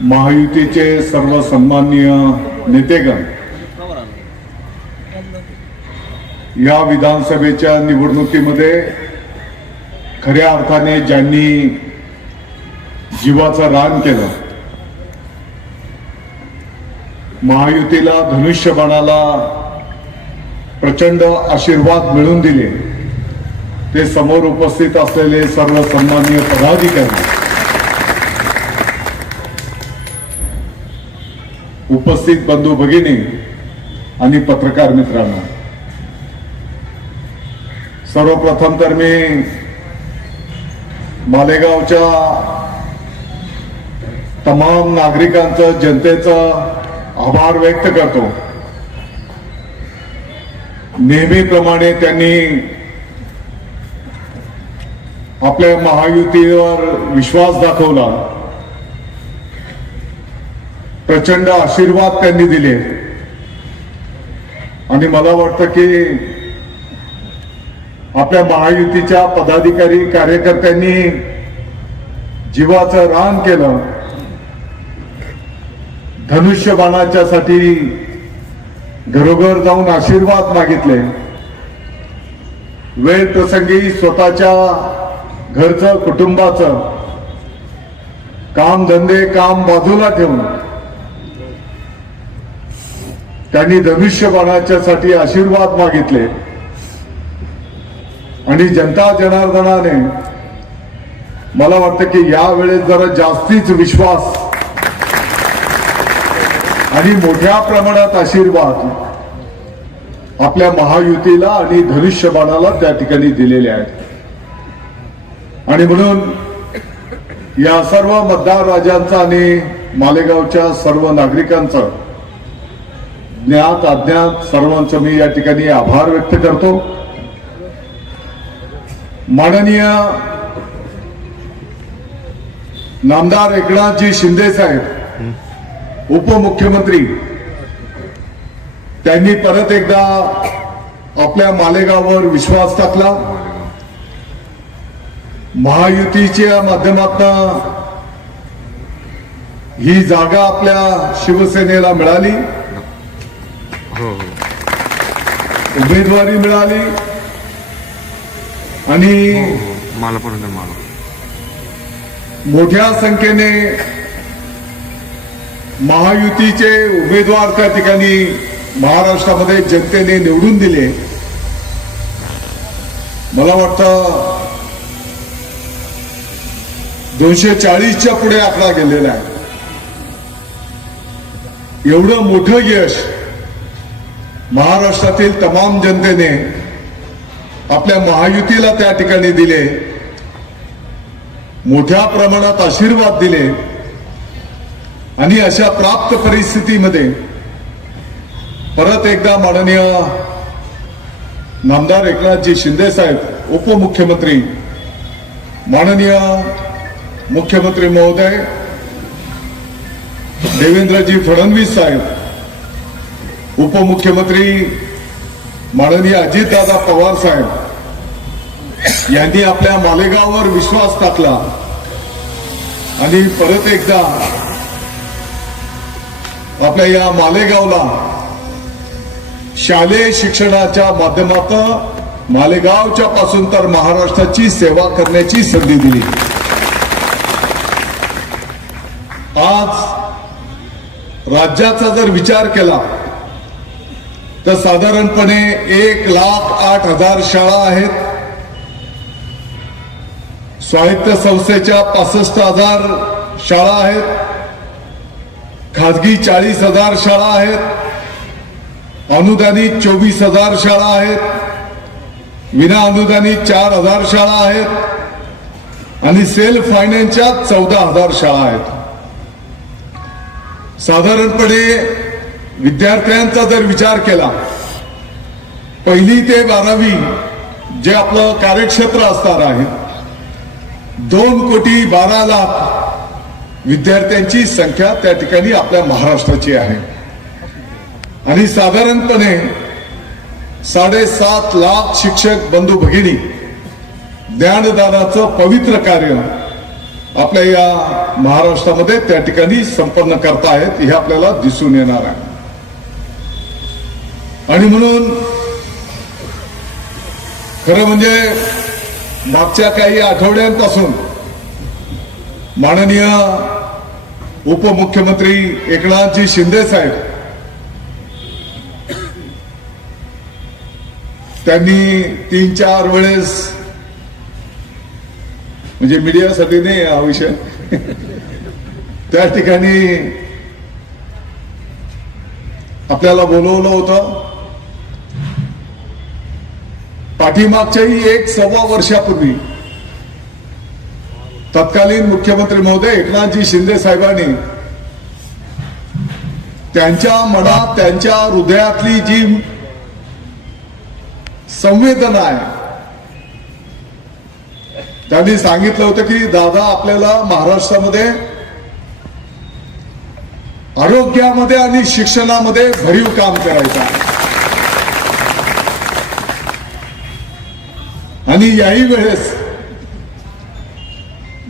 महायुतीचे सर्व सन्माननीय नेतेगण या विधानसभेच्या निवडणुकीमध्ये खऱ्या अर्थाने ज्यांनी जीवाचं रान केलं महायुतीला धनुष्यबाणाला प्रचंड आशीर्वाद मिळवून दिले ते समोर उपस्थित असलेले सर्व सन्माननीय पदाधिकारी उपस्थित बंधू भगिनी आणि पत्रकार मित्रांनो सर्वप्रथम तर मी मालेगावच्या तमाम नागरिकांचं जनतेचं आभार व्यक्त करतो. नेहमीप्रमाणे त्यांनी आपल्या महायुतीवर विश्वास दाखवला. प्रचंड आशीर्वाद त्यांनी दिले. आणि मला वाटतं की आपल्या महायुतीच्या पदाधिकारी कार्यकर्त्यांनी जीवाचं रान केलं. धनुष्यबाणाच्या साठी घरोघर जाऊन आशीर्वाद मागितले. वेळ प्रसंगी स्वतःच्या घरचं कुटुंबाचं काम धंदे काम बाजूला ठेवून त्यांनी धनुष्यबाणाच्या साठी आशीर्वाद मागितले. आणि जनता जनार्दनाने मला वाटतं की यावेळेस जरा जास्तीच विश्वास आणि मोठ्या प्रमाणात आशीर्वाद आपल्या महायुतीला आणि धनुष्यबाणाला त्या ठिकाणी दिलेले आहेत. आणि म्हणून या सर्व मतदार राजांचा आणि मालेगावच्या सर्व नागरिकांचं ज्ञात अज्ञात सर्वांचं मी या ठिकाणी आभार व्यक्त करतो. माननीय नामदार एकनाथजी शिंदे साहेब उपमुख्यमंत्री त्यांनी परत एकदा आपल्या मालेगावर विश्वास टाकला. महायुतीच्या माध्यमातून ही जागा आपल्या शिवसेनेला मिळाली. हो हो. उमेदवारी मिळाली आणि हो मला पण मला मोठ्या संख्येने महायुतीचे उमेदवार त्या ठिकाणी महाराष्ट्रामध्ये जनतेने निवडून दिले. मला वाटतं दोनशे चाळीसच्या पुढे आकडा गेलेला आहे. एवढं मोठं यश महाराष्ट्रातील तमाम जनतेने आपल्या महायुतीला त्या ठिकाणी दिले मोठ्या प्रमाणात आशीर्वाद दिले आणि अशा प्राप्त परिस्थितीमध्ये परत एकदा माननीय नामदार एकनाथजी शिंदे साहेब उपमुख्यमंत्री माननीय मुख्यमंत्री महोदय देवेंद्रजी फडणवीस साहेब उपमुख्यमंत्री माननीय अजितदादा पवार साहेब यांनी आपल्या मालेगाववर विश्वास टाकला. आणि परत एकदा आपल्या या मालेगावला शालेय शिक्षणाच्या माध्यमातून मालेगावच्या पासून तर महाराष्ट्राची सेवा करण्याची संधी दिली. आज राज्याचा जर विचार केला तर साधारणपणे एक लाख आठ हजार शाळा आहेत. स्वायत्त संस्थेच्या पासष्ट हजार शाळा आहेत. खाजगी चाळीस हजार शाळा आहेत. अनुदानित चोवीस हजार शाळा आहेत. विना अनुदानित चार हजार शाळा आहेत. आणि सेल्फ फायनान्सच्या चौदा हजार शाळा आहेत. साधारणपणे विद्यार्थ्यांचा जर विचार केला पहिली ते बारावी जे आपलं कार्यक्षेत्र असणार आहे दोन कोटी बारा लाख विद्यार्थ्यांची संख्या त्या ठिकाणी आपल्या महाराष्ट्राची आहे. आणि साधारणपणे साडेसात लाख शिक्षक बंधू भगिनी ज्ञानदानाचं पवित्र कार्य आपल्या या महाराष्ट्रामध्ये त्या ठिकाणी संपन्न करतायत हे आपल्याला दिसून येणार आहे. आणि म्हणून खरं म्हणजे मागच्या काही आठवड्यांपासून माननीय उपमुख्यमंत्री एकनाथजी शिंदे साहेब त्यांनी तीन चार वेळेस म्हणजे मीडियासाठी नाही हा विषय. त्या ठिकाणी आपल्याला बोलवलं होतं. पाठीमागच्याही एक सव्वा वर्षापूर्वी तत्कालीन मुख्यमंत्री महोदय एकनाथजी शिंदे साहेबांनी त्यांच्या मनात त्यांच्या हृदयातली जी संवेदना आहे त्यांनी सांगितलं होतं की दादा आपल्याला महाराष्ट्रामध्ये आरोग्यामध्ये आणि शिक्षणामध्ये भरीव काम करायचं आहे. आणि याही वेळेस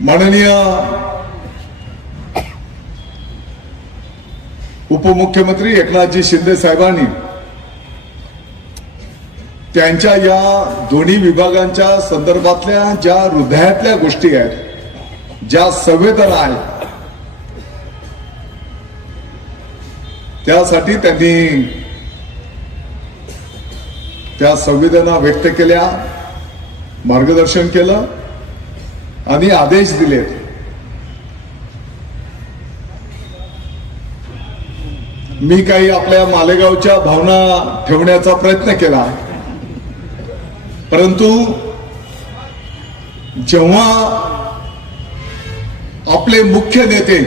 माननीय उपमुख्यमंत्री एकनाथजी शिंदे साहेबांनी त्यांच्या या दोन्ही विभागांच्या संदर्भातल्या ज्या हृदयातल्या गोष्टी आहेत ज्या संवेदना आहेत त्यासाठी त्यांनी त्या संवेदना व्यक्त केल्या. मार्गदर्शन केलं आणि आदेश दिलेत. मी काही आपल्या मालेगावच्या भावना ठेवण्याचा प्रयत्न केला. परंतु जेव्हा आपले मुख्य नेते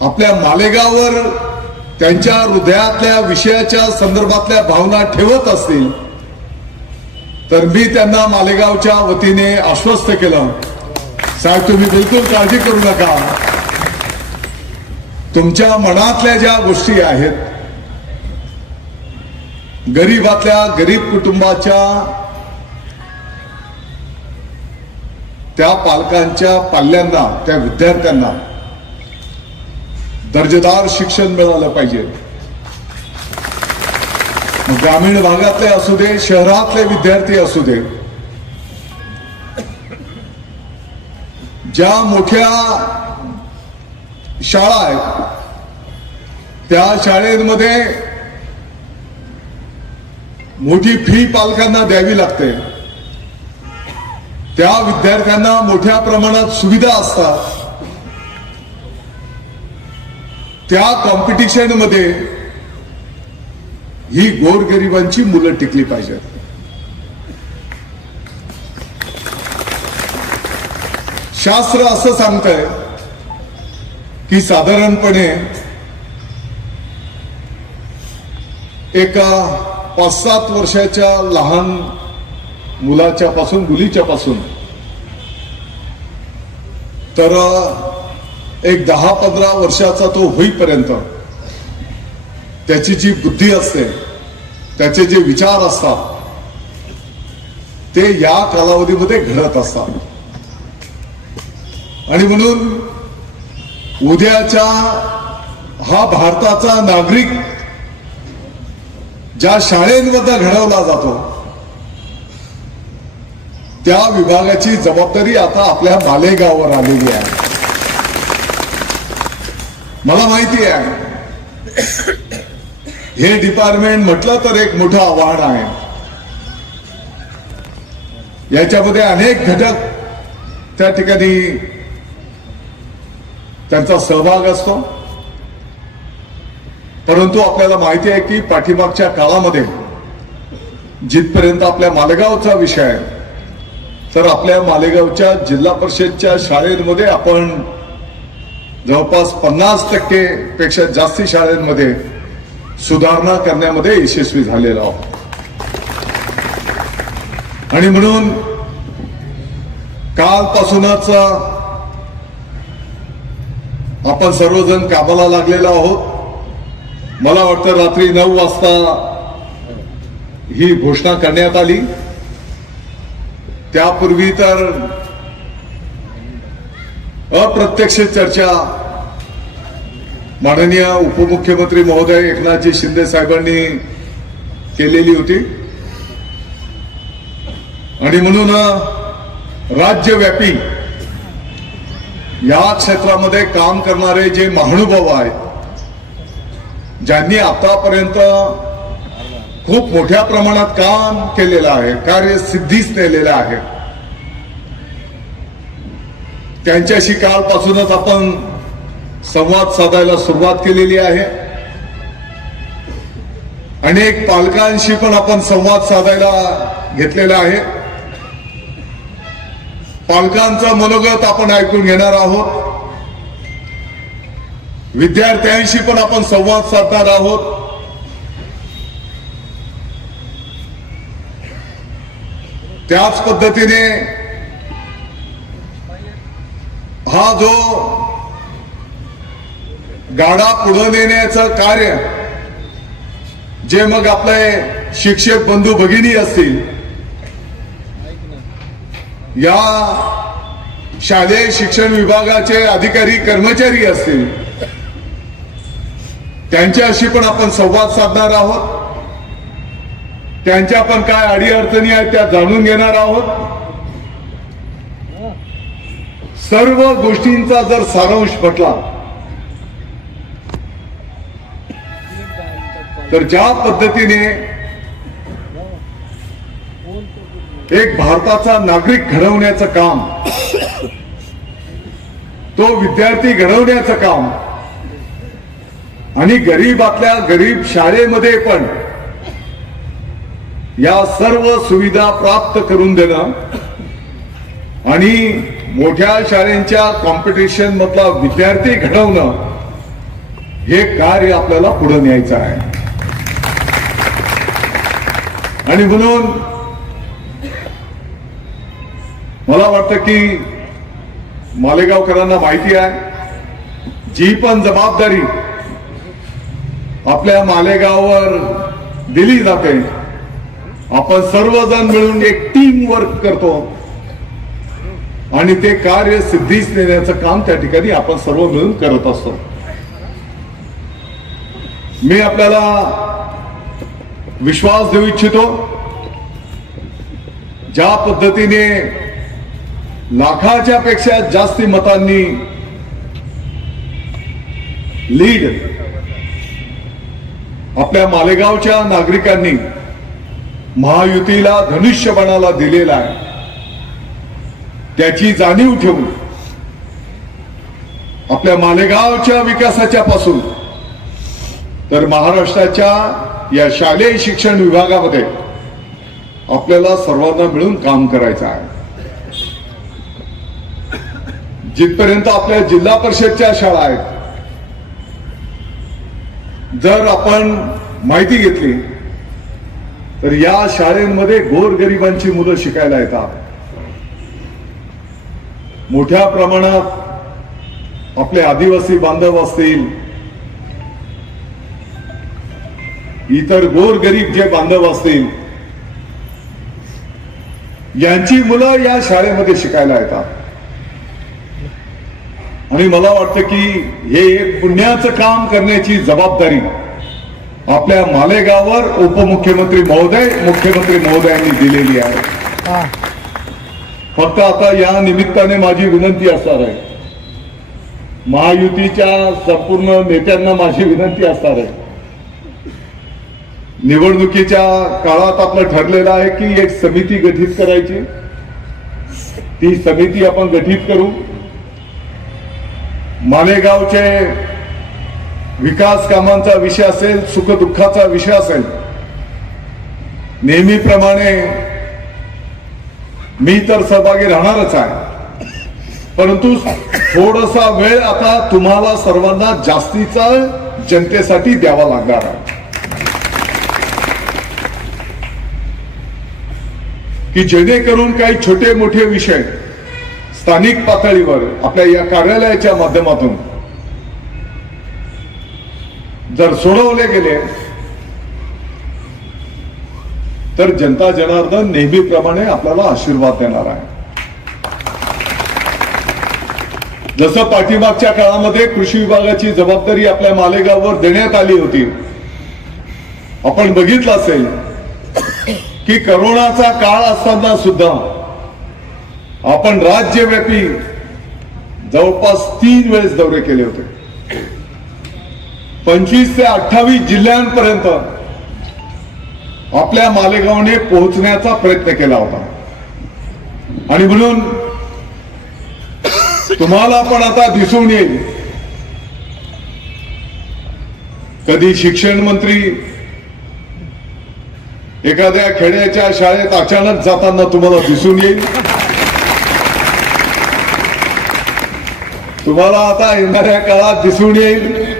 आपल्या मालेगाववर त्यांच्या हृदयातल्या विषयाच्या संदर्भातल्या भावना ठेवत असतील तर मी त्यांना मालेगावच्या वतीने आश्वस्त केलं. साहेब तुम्ही बिलकुल काळजी करू नका. तुमच्या मनातल्या ज्या गोष्टी आहेत गरीबातल्या गरीब कुटुंबाच्या त्या पालकांच्या पाल्यांना त्या विद्यार्थ्यांना दर्जेदार शिक्षण मिळालं पाहिजे. ग्रामीण भागातले असू दे शहरातले विद्यार्थी असू दे. ज्या मोठ्या शाळा आहेत त्या शाळेमध्ये मोठी फी पालकांना द्यावी लागते. त्या विद्यार्थ्यांना मोठ्या प्रमाणात सुविधा असतात. त्या कॉम्पिटिशनमध्ये ही गोरगरिबांची मुलं टिकली पाहिजेत. शास्त्र असं सांगतंय की साधारणपणे एका पाच सात वर्षाच्या लहान मुलाच्या पासून मुलीच्या पासून तर एक दहा पंधरा वर्षाचा तो होईपर्यंत त्याची जी बुद्धी असते त्याचे जे विचार असतात ते या कालावधीमध्ये घडत असतात. आणि म्हणून उद्याच्या हा भारताचा नागरिक ज्या शाळेमध्ये घडवला जातो त्या विभागाची जबाबदारी आता आपल्या मालेगाववर आलेली आहे. मला माहिती आहे. हे डिपार्टमेंट म्हटलं तर एक मोठं आव्हान आहे. याच्यामध्ये अनेक घटक त्या ठिकाणी त्यांचा सहभाग असतो. परंतु आपल्याला माहिती आहे की पाठीमागच्या काळामध्ये जिथपर्यंत आपल्या मालेगावचा विषय आहे तर आपल्या मालेगावच्या जिल्हा परिषदच्या शाळेमध्ये आपण जवळपास पन्नास टक्के पेक्षा जास्ती शाळेमध्ये सुधारणा करण्यामध्ये यशस्वी झालेलो आहोत. आणि म्हणून कालपासूनच आपण सर्वजण कामाला लागलेलो आहोत. मला वाटतं रात्री नऊ वाजता ही घोषणा करण्यात आली. त्यापूर्वी तर अप्रत्यक्ष चर्चा माननीय उपमुख्यमंत्री महोदय एकनाथजी शिंदे साहेबांनी केलेली होती. आणि म्हणून राज्यव्यापी या क्षेत्रामध्ये काम करणारे जे महानुभाव आहेत ज्यांनी आतापर्यंत खूप मोठ्या प्रमाणात काम केलेलं आहे कार्य सिद्धीच नेलेलं आहे त्यांच्याशी कालपासूनच आपण संवाद साधायला सुरुवात केलेली आहे. अनेक पालकांशी पण आपण संवाद साधायला घेतलेला आहे. पालकांचं मनोगत आपण ऐकून घेणार आहोत. विद्यार्थ्यांशी पण आपण संवाद साधणार आहोत. त्याच पद्धतीने हा जो गाडा पुढे नेण्याचं कार्य. जे मग आपले शिक्षक बंधू भगिनी असतील. या शालेय शिक्षण विभागाचे अधिकारी कर्मचारी असतील. त्यांच्याशी पण आपण संवाद साधणार आहोत. त्यांच्या पण काय अडीअडचणी आहेत त्या जाणून घेणार आहोत. सर्व गोष्टींचा जर सारांश म्हटला तर ज्या पद्धतीने एक भारताचा नागरिक घडवण्याचं काम तो विद्यार्थी घडवण्याचं काम आणि गरीबातल्या गरीब शाळेमध्ये पण या सर्व सुविधा प्राप्त करून देणं आणि मोठ्या शाळेंच्या कॉम्पिटिशन मधला विद्यार्थी घडवणं हे कार्य आपल्याला पुढे न्यायचं आहे. आणि म्हणून मला वाटतं की मालेगावकरांना माहिती आहे जी पण जबाबदारी आपल्या मालेगाववर दिली जाते आपण सर्वजण मिळून एक टीम वर्क करतो. आणि ते कार्य सिद्धीस नेण्याचं काम त्या ठिकाणी आपण सर्व मिळून करत असतो. मी आपल्याला विश्वास देऊ इच्छितो. ज्या पद्धतीने लाखाच्या पेक्षा जास्ती मतांनी लीड आपल्या मालेगावच्या नागरिकांनी महायुतीला धनुष्यबाणाला दिलेला आहे. त्याची जाणीव ठेवून आपल्या मालेगावच्या विकासाच्या पासून तर महाराष्ट्राच्या या शालेय शिक्षण विभागामध्ये आपल्याला सर्वांना मिळून काम करायचं आहे. जिथपर्यंत आपल्या जिल्हा परिषदच्या शाळा आहेत जर आपण माहिती घेतली तर या शाळेमध्ये गोरगरिबांची मुलं शिकायला येतात. मोठ्या प्रमाणात आपले आदिवासी बांधव असतील इतर गोरगरीब जे बांधव असतील यांची मुलं या शाळेमध्ये शिकायला येतात. आणि मला वाटतं की हे एक पुण्याचं काम करण्याची जबाबदारी आपल्या मालेगाववर उपमुख्यमंत्री महोदय मुख्यमंत्री महोदयांनी दिलेली आहे. फक्त आता या निमित्ताने माझी विनंती असणार आहे. महायुतीच्या संपूर्ण नेत्यांना माझी विनंती असणार आहे. निवडणुकीच्या काळात आपलं ठरलेलं आहे की एक समिती गठीत करायची. ती समिती आपण गठीत करू. मालेगावचे विकास कामांचा विषय असेल सुखदुःखाचा विषय असेल नेहमीप्रमाणे मी तर सहभागी राहणारच आहे. परंतु थोडासा वेळ आता तुम्हाला सर्वांना जास्तीचा जनतेसाठी द्यावा लागणार आहे. की जेणेकरून काही छोटे मोठे विषय स्थानिक पातळीवर आपल्या या कार्यालयाच्या माध्यमातून जर सोडवले गेले तर जनता जनार्दन नेहमीप्रमाणे आपल्याला आशीर्वाद देणार आहे. जसं पाठीमागच्या काळामध्ये कृषी विभागाची जबाबदारी आपल्या मालेगाववर देण्यात आली होती आपण बघितलं असेल की करोनाचा काळ असताना सुद्धा आपण राज्यव्यापी जवळपास तीन वेळेस दौरे केले होते. पंचवीस ते अठ्ठावीस जिल्ह्यांपर्यंत आपल्या मालेगावने पोहोचण्याचा प्रयत्न केला होता. आणि म्हणून तुम्हाला पण आता दिसून येईल. कधी शिक्षण मंत्री एखाद्या खेड्याच्या शाळेत अचानक जाताना तुम्हाला दिसून येईल. तुम्हाला आता येणाऱ्या काळात दिसून येईल.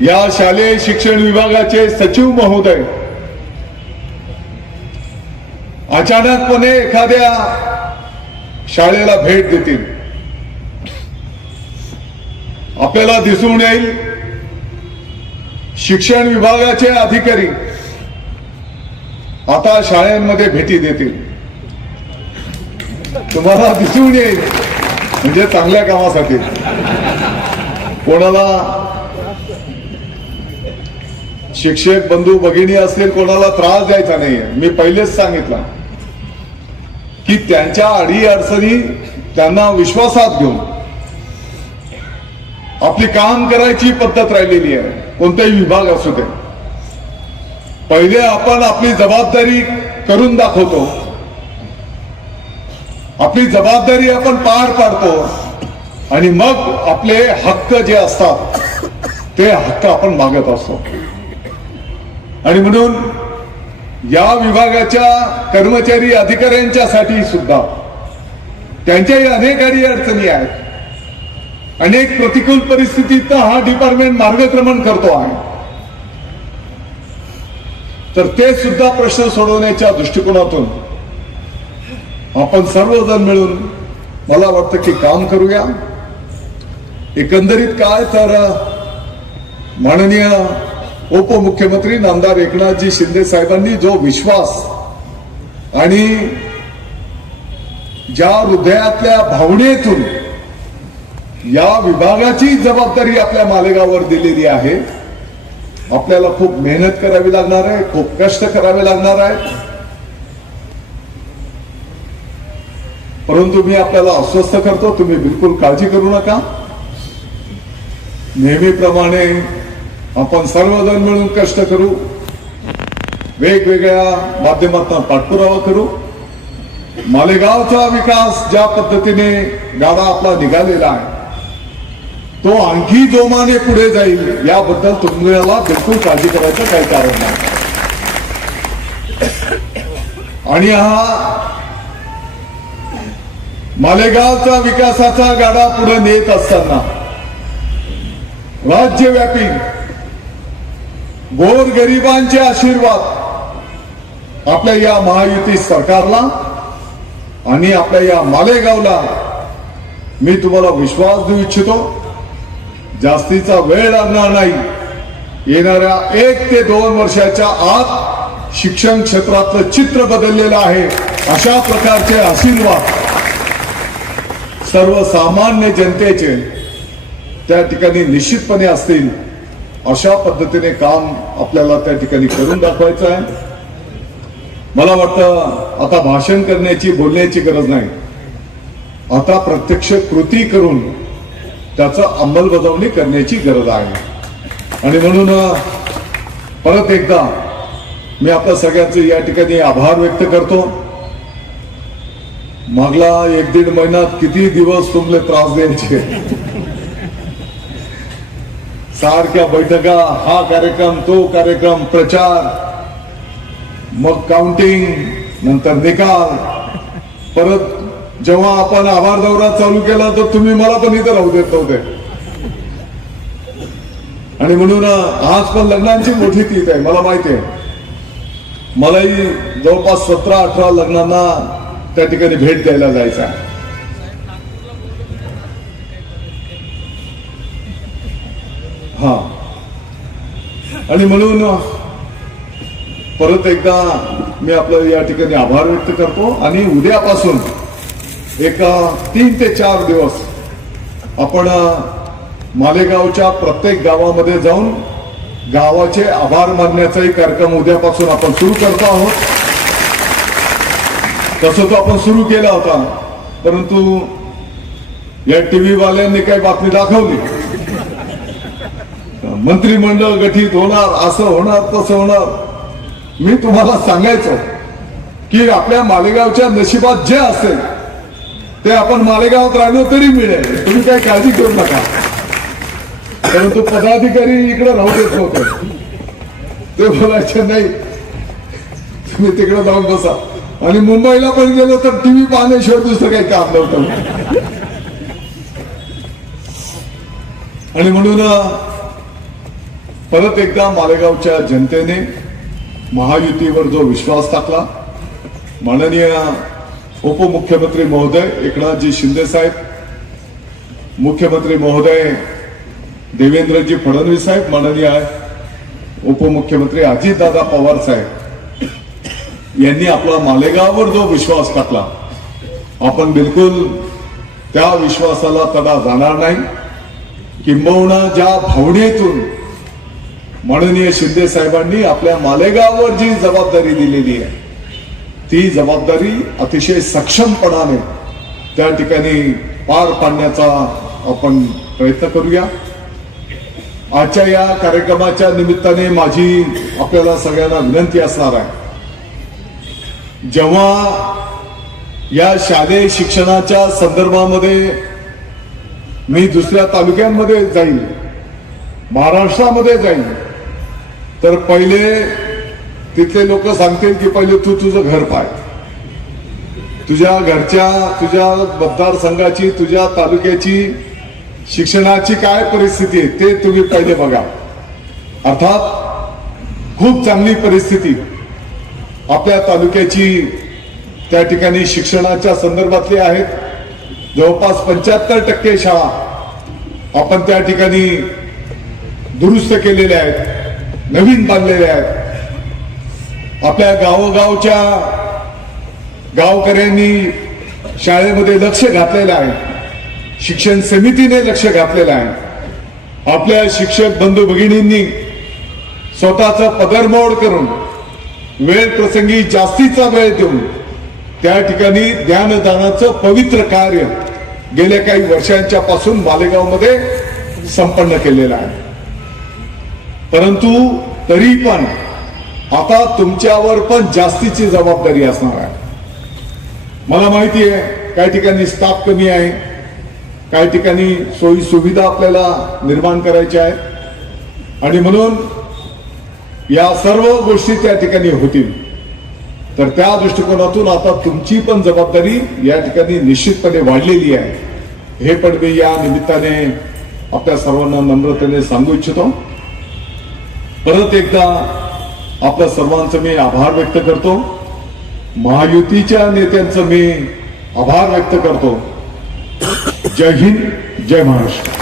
या शालेय शिक्षण विभागाचे सचिव महोदय अचानकपणे एखाद्या शाळेला भेट देतील. आपल्याला दिसून येईल. शिक्षण विभागाचे अधिकारी आता शाळांमध्ये भेटी देतील. तुम्हाला दिसून येईल. म्हणजे चांगल्या कामासाठी. कोणाला शिक्षक बंधू भगिनी असतील कोणाला त्रास द्यायचा नाहीये. मी पहिलेच सांगितलं की त्यांच्या अडी अडचणी त्यांना विश्वासात घेऊन आपली काम करायची पद्धत राहिलेली आहे. कोणताही विभाग असू दे. पहिले आपण आपली जबाबदारी करून दाखवतो. आपली जबाबदारी आपण पार पाडतो. आणि मग आपले हक्क जे असतात ते हक्क आपण मागत असतो. आणि म्हणून या विभागाच्या कर्मचारी अधिकाऱ्यांच्यासाठी सुद्धा त्यांच्याही अनेक अडी अडचणी आहेत. अनेक प्रतिकूल परिस्थितीत हा डिपार्टमेंट मार्गक्रमण करतो आहे. तर ते सुद्धा प्रश्न सोडवण्याच्या दृष्टिकोनातून आपण सर्वजण मिळून मला वाटतं की काम करूया. एकंदरीत काय तर माननीय उपमुख्यमंत्री नामदार एकनाथजी शिंदे साहेबांनी जो विश्वास आणि ज्या हृदयातल्या भावनेतून या विभागाची जबाबदारी आपल्या मालेगाववर दिलेली आहे. आपल्याला खूप मेहनत करावी लागणार आहे खूप कष्ट करावे लागणार आहे परंतु मी आपल्याला अस्वस्थ करतो तुम्ही बिलकुल काळजी करू नका. नेहमीप्रमाणे आपण सर्वजण मिळून कष्ट करू. वेगवेगळ्या माध्यमातून पाठपुरावा करू. मालेगावचा विकास ज्या पद्धतीने गाडा आपला निघालेला आहे तो आणखी जोमाने पुढे जाईल याबद्दल तुम्हाला बिलकुल काळजी करायचं काही कारण नाही. आणि हा मालेगावचा विकासाचा गाडा पुढे नेत असताना राज्यव्यापी गोर गरिबांचे आशीर्वाद आपल्या या महायुती सरकारला आणि आपल्या या मालेगावला मी तुम्हाला विश्वास देऊ इच्छितो. जास्तीचा वेळ लागणार नाही. येणाऱ्या एक ते दोन वर्षाच्या आत शिक्षण क्षेत्रातलं चित्र बदललेलं आहे. अशा प्रकारचे आशीर्वाद सर्वसामान्य जनतेचे त्या ठिकाणी निश्चितपणे असतील. अशा पद्धतीने काम आपल्याला त्या ठिकाणी करून दाखवायचं आहे. मला वाटतं आता भाषण करण्याची बोलण्याची गरज नाही. आता प्रत्यक्ष कृती करून त्याचं अंमलबजावणी करण्याची गरज आहे. आणि म्हणून परत एकदा मी आपल्या सगळ्यांचे या ठिकाणी आभार व्यक्त करतो. मागला एक दीड महिन्यात किती दिवस तुमले त्रास द्यायचे? सारख्या बैठका हा कार्यक्रम तो कार्यक्रम प्रचार मग काउंटिंग नंतर निकाल परत जेव्हा आपण आभार दौरा चालू केला तर तुम्ही मला पण इथं राहू देत नव्हते. आणि म्हणून आज पण लग्नांची मोठी तीत आहे मला माहिती आहे. मलाही जवळपास सतरा अठरा लग्नांना त्या ठिकाणी भेट द्यायला जायचा हा. आणि म्हणून परत एकदा मी आपलं या ठिकाणी आभार व्यक्त करतो आणि उद्यापासून एका तीन ते चार दिवस आपण मालेगावच्या प्रत्येक गावामध्ये जाऊन गावाचे आभार मानण्याचाही कार्यक्रम उद्यापासून आपण सुरू करतो आहोत. तसं तो आपण सुरू केला होता परंतु या टीव्ही वाल्यांनी काही बातमी दाखवली. मंत्रिमंडळ गठीत होणार असं होणार तसं होणार. मी तुम्हाला सांगायचं की आपल्या मालेगावच्या नशिबात जे असेल ते आपण मालेगावात राहिलो तरी मिळेल. तुम्ही काही काळजी करू नका. परंतु पदाधिकारी इकडे राहू देत नव्हते. ते बोलायचे नाही तुम्ही तिकडे जाऊन बसा. आणि मुंबईला पण गेलो तर टीव्ही पाहण्याशिवाय दुसरं काही काम नव्हतं. आणि म्हणून परत एकदा मालेगावच्या जनतेने महायुतीवर जो विश्वास टाकला माननीय उपमुख्यमंत्री महोदय एकनाथजी शिंदे साहेब मुख्यमंत्री महोदय देवेंद्रजी फडणवीस साहेब माननीय उपमुख्यमंत्री अजितदादा पवार साहेब यांनी आपला मालेगाववर जो विश्वास टाकला आपण बिलकुल त्या विश्वासाला तडा जाणार नाही किंबहुना ज्या भावनेतून माननीय शिंदे साहेबांनी आपल्या मालेगाववर जी जबाबदारी दिलेली आहे ती जबाबदारी अतिशय सक्षमपणाने त्या ठिकाणी पार पाडण्याचा आपण प्रयत्न करूया. आजच्या या कार्यक्रमाच्या निमित्ताने माझी आपल्याला सगळ्यांना विनंती असणार आहे. जेव्हा या शालेय शिक्षणाच्या संदर्भामध्ये मी दुसऱ्या तालुक्यांमध्ये जाईल महाराष्ट्रामध्ये जाईल तर पहिले तिथले लोक सांगतील की पहिले तू तुझं घर पाय. तुझ्या घरच्या तुझ्या मतदारसंघाची तुझ्या तालुक्याची शिक्षणाची काय परिस्थिती आहे ते तुम्ही पहिले बघा. अर्थात खूप चांगली परिस्थिती. आपल्या तालुक्याची त्या ठिकाणी शिक्षणाच्या संदर्भातली आहेत. जवळपास पंच्याहत्तर टक्के शाळा आपण त्या ठिकाणी दुरुस्त केलेल्या आहेत नवीन बांधलेल्या आहेत. आपल्या गावोगावच्या गावकऱ्यांनी शाळेमध्ये लक्ष घातलेलं आहे. शिक्षण समितीने लक्ष घातलेलं आहे. आपल्या शिक्षक बंधू भगिनींनी स्वतःचा पदरमोड करून वेळ प्रसंगी जास्तीचा वेळ देऊन त्या ठिकाणी ज्ञानदानाचं पवित्र कार्य गेल्या काही वर्षांच्या पासून मालेगावमध्ये संपन्न केलेलं आहे. परंतु तरी पण आता तुमच्यावर पण जास्तीची जबाबदारी असणार आहे. मला माहिती आहे काही ठिकाणी स्टाफ कमी आहे काही ठिकाणी सोयी सुविधा आपल्याला निर्माण करायच्या आहेत. आणि म्हणून या सर्व गोष्टी त्या ठिकाणी होतील. तर त्या दृष्टिकोनातून आता तुमची पण जबाबदारी या ठिकाणी निश्चितपणे वाढलेली आहे. हे पण मी या निमित्ताने आपल्या सर्वांना नम्रतेने सांगू इच्छितो. परत एकदा आपल्या सर्वांचं मी आभार व्यक्त करतो. महायुतीच्या नेत्यांचं मी आभार व्यक्त करतो. जय हिंद जय महाराष्ट्र.